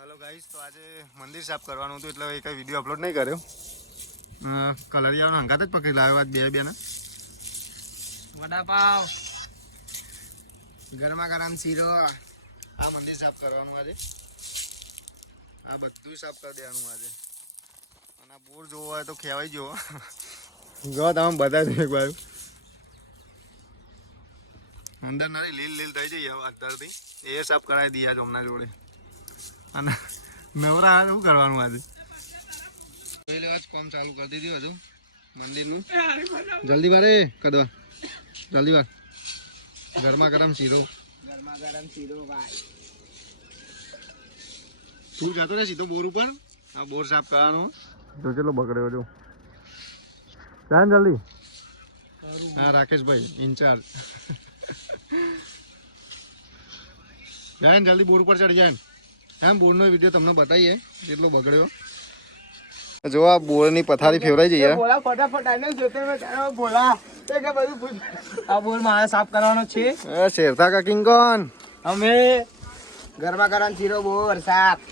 Hello guys, तो आज मंदिर साफ करवानुं हतुं એટલે એક વિડિયો અપલોડ નહીં કર્યો. કલરિયાનો હંગાત જ પકડી લાવ્યો આજ બે ને વડાપાવ ગરમા ગરમ શીરો. આ મંદિર સાફ કરવાનું આજે. આ બધું સાફ કરી દેવાનું આજે. અને આ બોર જોવો હોય તો ખેવાઈ જવો. જો તમે બધા એક વાર અંદર નારી લીલ લીલ થઈ જઈએ અત્યારથી એ સાફ કરાવી દઈએ આજ હમણાં જોડે. અને નવરા શું કરવાનું આજે પહેલી વાર કામ ચાલુ કરી દીધું હજુ મંદિરનું. જલ્દી વારે કદવા જલ્દી વાર. ગરમા ગરમ શીરો ભાઈ. તું જતો રે સીધો બોર ઉપર. આ બોર સાફ કરવાનું તો ચેટલો બગડ્યો જો. જાય ને જલ્દી. હા રાકેશભાઈ ઇન્ચાર્જ. જાય ને જલ્દી બોર ઉપર ચડી જાય ને. એમ બોરનો વિડીયો તમને બતાવીએ કેટલો બગડ્યો. જો આ બોરની પથારી ફેવરાઈ જઈએ. બોલા ફટાફટ આને જોતે મે બોલા તે કે બધું પૂછ. આ બોર મારે સાફ કરવાનો છે. શેરતા કા કિંગ કોણ? અમે ગરમા ગરમ શીરો બોર સાફ.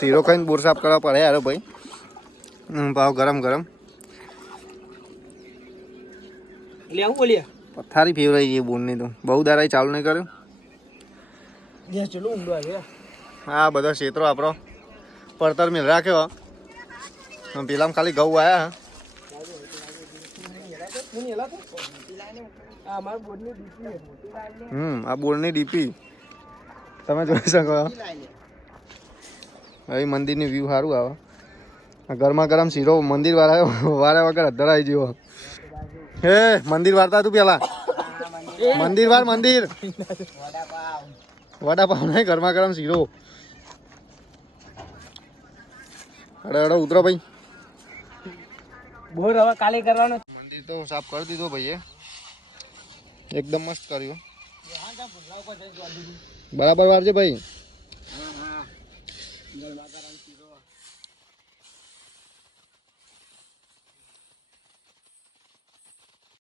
શીરો ખાઈને બોર સાફ કરવા પડે યાર ભાઈ. ભાવ ગરમ ગરમ લે આવું બોલ્યા. પથારી ફેવરાઈ ગઈ બોરની તો. બહુ દારાઈ ચાલુ નહીં કર્યો. જે ચલો ઊંડો આવે. હા બધા ક્ષેત્રો આપણો પડતર મેળ રાખ્યો. પેલામાં ખાલી ઘઉં આવ્યા. આ બોર્ડની ડીપી તમે જોઈ શકો. અહીં મંદિરની વ્યૂ સારું આવે. ગરમા ગરમ શીરો મંદિર વાળા વગર અધર આવી ગયો. હે મંદિર વાળતા તું પેલા મંદિર વાર મંદિર વડાપાવ નહીં ગરમા ગરમ શીરો. અરે અડો ઉતરો ભાઈ. બોર હવે કાલે કરવાનો. મંદિર તો સાફ કરી દીધો ભાઈ. એકદમ મસ્ત કર્યું. બરાબર વારજે ભાઈ.